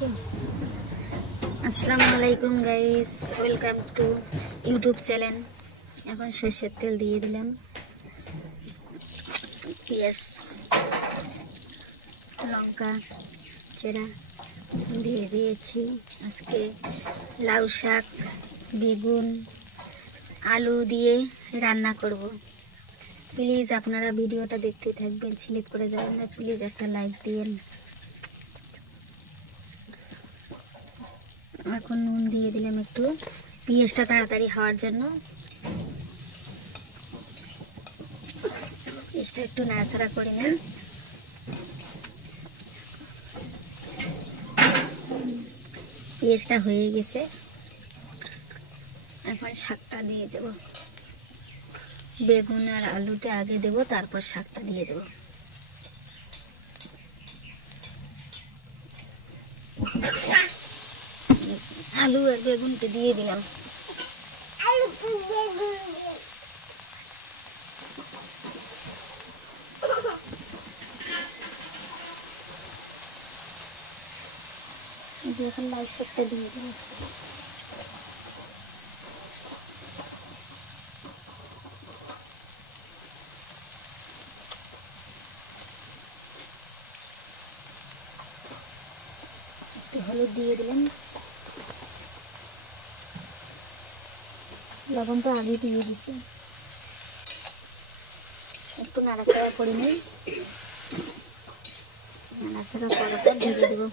আলাইকুম আসসালামু আলাইকুম guys, welcome to YouTube channel. এখন সরষের তেল দিয়ে দিলাম, পেঁয়াজ লঙ্কা চেরা দিয়ে দিয়েছি। আজকে লাউ শাক, বেগুন, আলু দিয়ে রান্না করব। প্লিজ আপনারা ভিডিওটা দেখতে থাকবেন, স্লিপ করে যাবেন না। প্লিজ একটা লাইক দিন। এখন নুন দিয়ে দিলাম একটু, পেঁয়াজটা তাড়াতাড়ি হওয়ার জন্য। পেঁয়াজটা একটু নাড়াচাড়া করে নিন। পেঁয়াজটা হয়ে গেছে, এখন শাকটা দিয়ে দেব। বেগুন আর আলুটা আগে দেব, তারপর শাকটা দিয়ে দেব। আলু আর বেগুনটা দিয়ে দিলাম। এখন লাউ শাকটা দিয়ে দিলাম। একটু হলুদ দিয়ে দিলাম, লবণটা আগে দিয়ে দিছি। একটু নাড়াচাড়া করে নিই। নাড়াচাড়া করার পর দিয়ে দেবো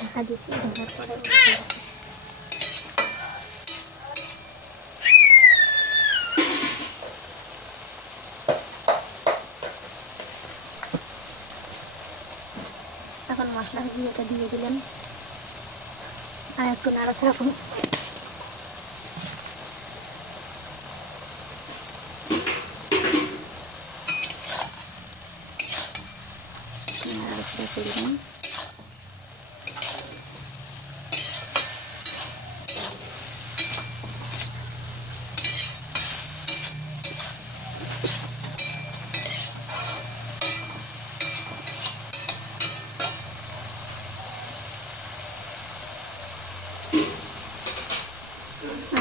ঢাকা দিছি। ঢাকার পরে এখন মশলা গুঁড়োটা দিয়ে দিলাম আর একটু নাড়াচাড়া করে দিলাম।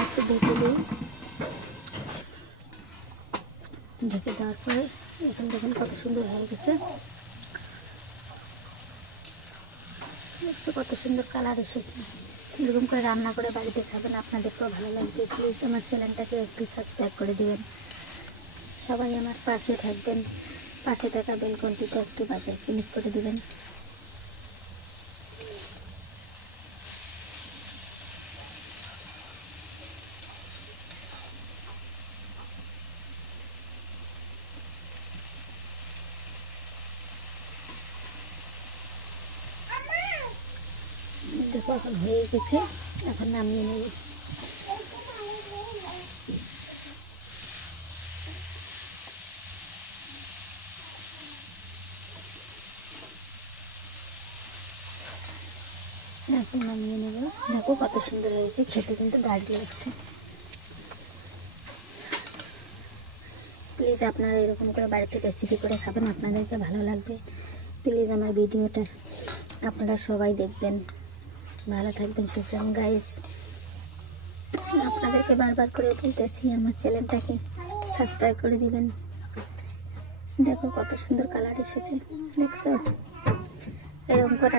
একটু ঢেকে দিই। ঢেকে দেওয়ার পরে এখন দেখুন কত সুন্দর হয়ে গেছে। কত সুন্দর কালার এসেছে। এরকম করে রান্না করে বাড়িতে খাবেন, আপনাদেরকেও ভালো লাগবে। প্লিজ আমার চ্যানেলটাকে একটু সাবস্ক্রাইব করে দেবেন। সবাই আমার পাশে থাকবেন। পাশে থাকা বেল ঘন্টিটা একটু বাজায় ক্লিক করে দেবেন। দেখো এখন হয়ে গেছে, এখন নামিয়ে নেব। এখন নামিয়ে নেব। দেখো কত সুন্দর হয়েছে, খেতে কিন্তু দারুণ লাগছে। প্লিজ আপনারা এরকম করে বাড়িতে রেসিপি করে খাবেন, আপনাদেরকে ভালো লাগবে। প্লিজ আমার ভিডিওটা আপনারা সবাই দেখবেন, ভালো থাকবেন, সুস্থ থাকবেন। গাইস, আপনাদেরকে বারবার করে বলতেছি আমার চ্যানেলটাকে সাবস্ক্রাইব করে দিবেন। দেখো কত সুন্দর কালার এসেছে, দেখছো? এরকম করে